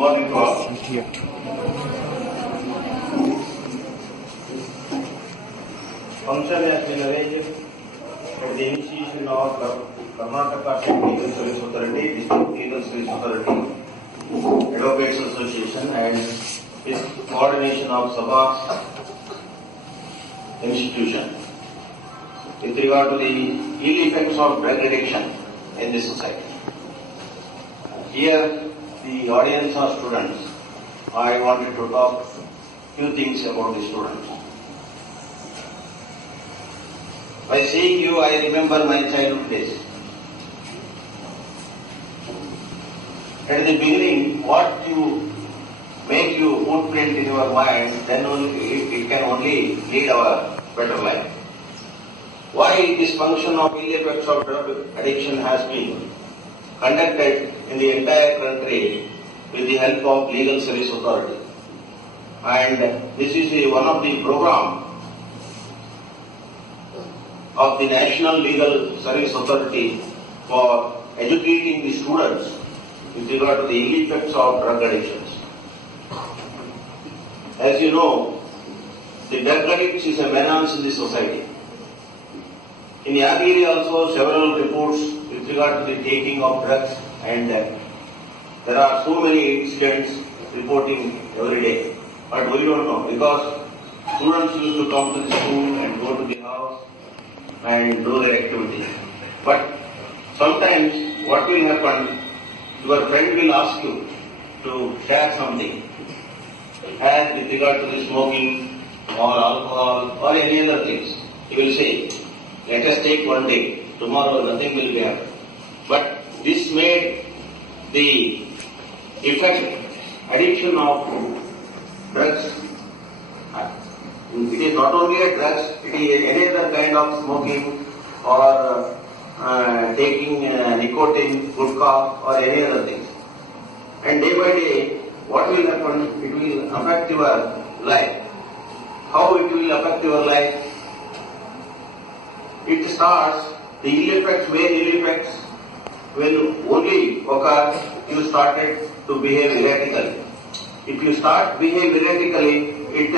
morning to all. Function has been arranged at the initiation of Karnataka State Legal Service Authority, District Legal Service Authority, Advocates Association, and its coordination of Sabha institution with regard to the ill effects of drug addiction in the society. Here, the audience are students. I wanted to talk few things about the students. By seeing you, I remember my childhood days. At the beginning, what you make you footprint in your mind, then only it can only lead our better life. Why this function of ill effects of drug addiction has been conducted in the entire country with the help of Legal Service Authority. And this is one of the program of the National Legal Service Authority for educating the students with regard to the ill effects of drug addictions. As you know, the drug addicts is a menace in the society. In Yagiri also several reports with regard to the taking of drugs, and there are so many incidents reporting every day. But we don't know because students used to come to the school and go to the house and do their activities. But sometimes what will happen, your friend will ask you to share something as with regard to the smoking or alcohol or any other things. He will say, let us take one day, tomorrow nothing will be happening. But this made the effect, addiction of drugs. It is not only a drugs, it is any other kind of smoking or taking nicotine, gutkha or any other things. And day by day, what will happen? It will affect your life. How it will affect your life? It starts, the ill effects, main ill effects will only occur if you started to behave erratically. If you start behave erratically, it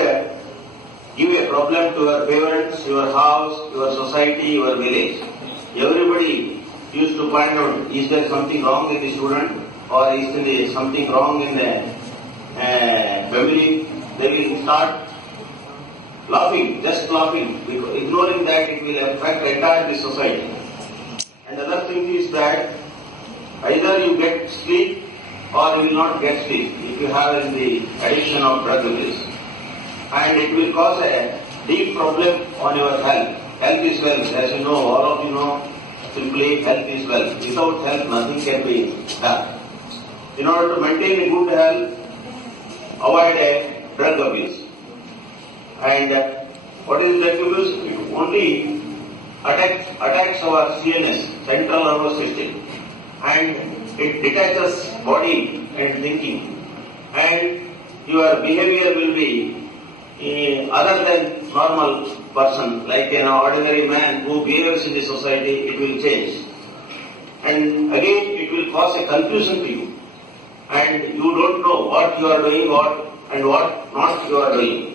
give a problem to your parents, your house, your society, your village. Everybody used to find out, is there something wrong with the student or is there something wrong in the family? They will start laughing, just laughing, ignoring that it will affect entire the society. And the other thing is that either you get sleep or you will not get sleep if you have the addiction of drug abuse. And it will cause a deep problem on your health. Health is wealth, as you know, all of you know, simply health is wealth. Without health, nothing can be done. In order to maintain a good health, avoid a drug abuse. And what is drug abuse? It only attacks our CNS, central nervous system, and it detaches body and thinking. And your behavior will be other than normal person, like an ordinary man who behaves in the society, it will change. And again, it will cause a confusion to you. And you don't know what you are doing and what not you are doing.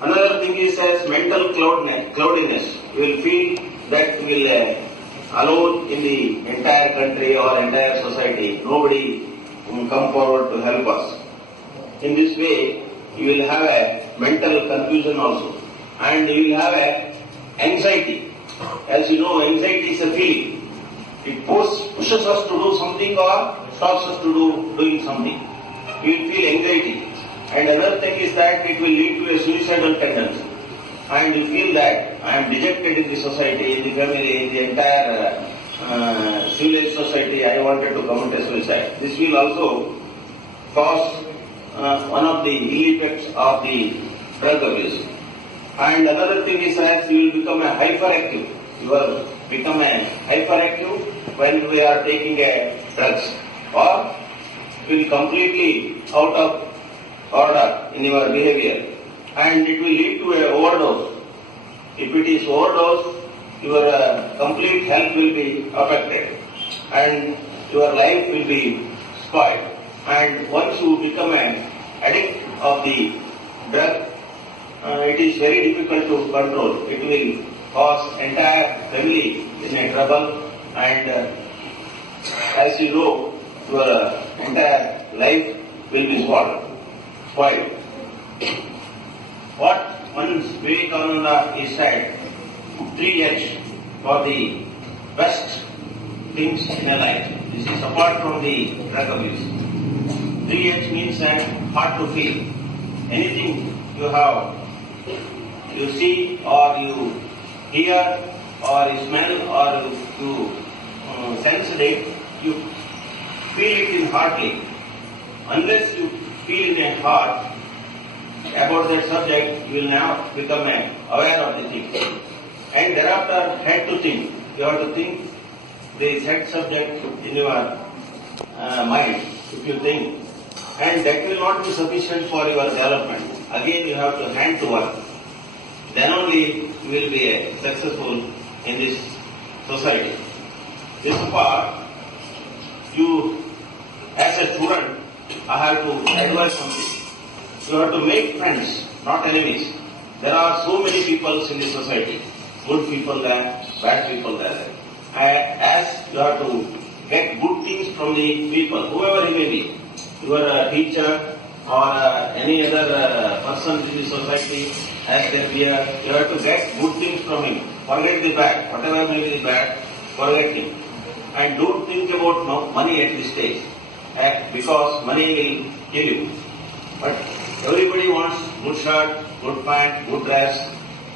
Another thing is as mental cloudiness. You will feel that you will alone in the entire country or entire society. Nobody will come forward to help us. In this way, you will have a mental confusion also. And you will have a anxiety. As you know, anxiety is a feeling. It pushes us to do something or stops us to doing something. You will feel anxiety. And another thing is that it will lead to a suicidal tendency. And you feel that I am dejected in the society, in the family, in the entire civilized society, I wanted to commit a suicide. This will also cause one of the ill effects of the drug abuse. And another thing is that you will become a hyperactive. You will become a hyperactive when we are taking a drugs, or will completely out of order in your behavior, and it will lead to an overdose. If it is overdose, your complete health will be affected and your life will be spoiled. And once you become an addict of the drug, it is very difficult to control. It will cause entire family in a trouble, and as you know, your entire life will be spoiled. What once Vivekananda is said, 3H for the best things in a life. This is apart from the drug abuse. 3H means that hard to feel. Anything you have, you see or you hear or you smell or you sense it, you feel it in heartly. Unless you feel in a heart about that subject, you will now become aware of the thing. And thereafter, head to think. You have to think the head subject in your mind, if you think. And that will not be sufficient for your development. Again, you have to hand to work. Then only you will be successful in this society. This part, you, as a student, I have to advise on this. You have to make friends, not enemies. There are so many people in the society. Good people there, bad people there. As you have to get good things from the people, whoever he may be, your teacher or any other person in the society as their peer, you have to get good things from him. Forget the bad, whatever may be the bad, forget him. And don't think about money at this stage, because money will kill you. But everybody wants good shirt, good pant, good dress,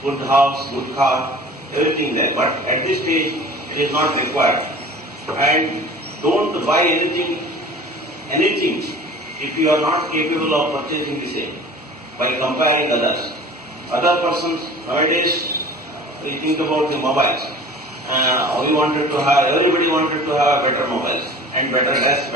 good house, good car, everything there. But at this stage, it is not required. And don't buy anything if you are not capable of purchasing the same by comparing others. Other persons nowadays, we think about the mobiles. Everybody wanted to have better mobiles and better dress,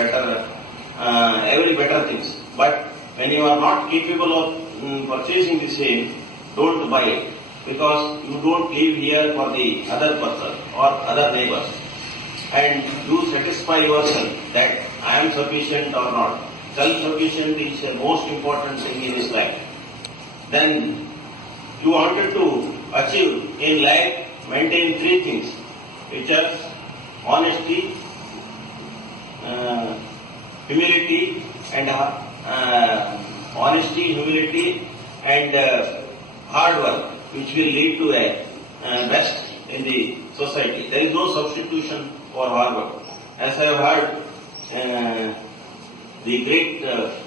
every better things. But when you are not capable of purchasing the same, don't buy it, because you don't live here for the other person or other neighbors. And you satisfy yourself that I am sufficient or not. Self-sufficient is the most important thing in this life. Then you wanted to achieve in life, maintain three things, which are honesty, humility, and hard work, which will lead to a best in the society. There is no substitution for hard work. As I have heard, the great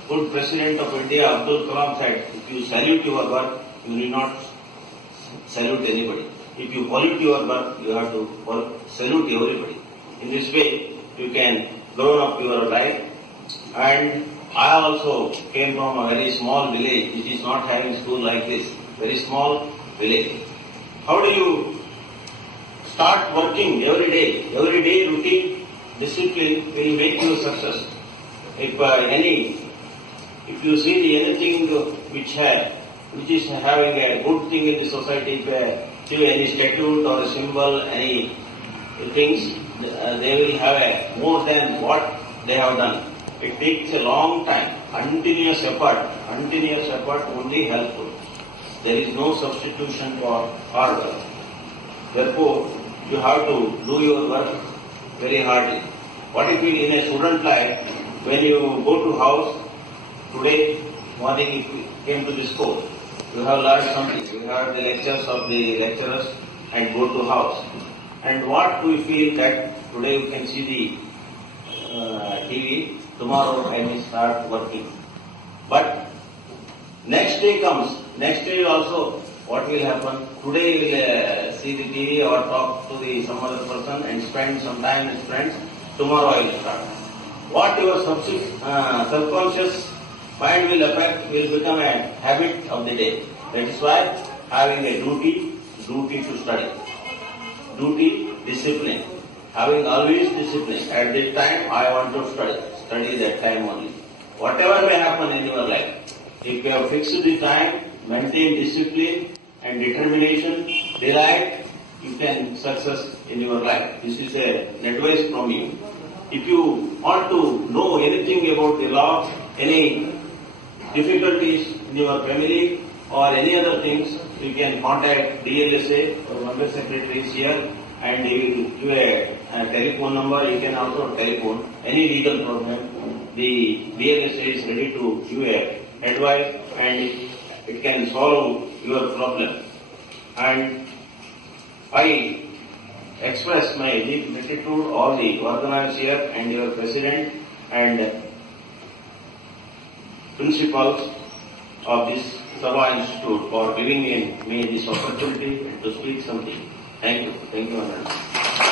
good President of India, Abdul Kalam, said, if you salute your work, you need not salute anybody. If you pollute your work, you have to salute everybody. In this way, you can grow up your life. And I also came from a very small village, which is not having school like this, very small village. How do you start working every day? Every day routine, discipline will make you success. If you see anything which is having a good thing in the society, if see any statute or a symbol, any things, they will have more than what they have done. It takes a long time, continuous effort only helpful. There is no substitution for hard work. Therefore, you have to do your work very hardly. What if in a student life, when you go to house, today morning you came to this course, you have learned something, you heard the lectures of the lecturers and go to house. And what do you feel that today you can see the TV, tomorrow I may start working. But next day comes, next day also what will happen? Today you will see the TV or talk to some other person and spend some time with friends, tomorrow I will start. What your subconscious mind will affect will become a habit of the day. That is why having a duty to study. Duty, discipline. Having always discipline. At this time I want to study that time only. Whatever may happen in your life, if you have fixed the time, maintain discipline and determination, delight, you can success in your life. This is an advice from you. If you want to know anything about the law, any difficulties in your family or any other things, you can contact DLSA or member secretaries here, and he will give a telephone number. You can also telephone any legal problem. The DLSA is ready to give a advice, and it can solve your problem. And I express my deep gratitude all the organizers here and your president and principals of this Sabha Institute for giving me this opportunity to speak something. Thank you. Thank you, Anand.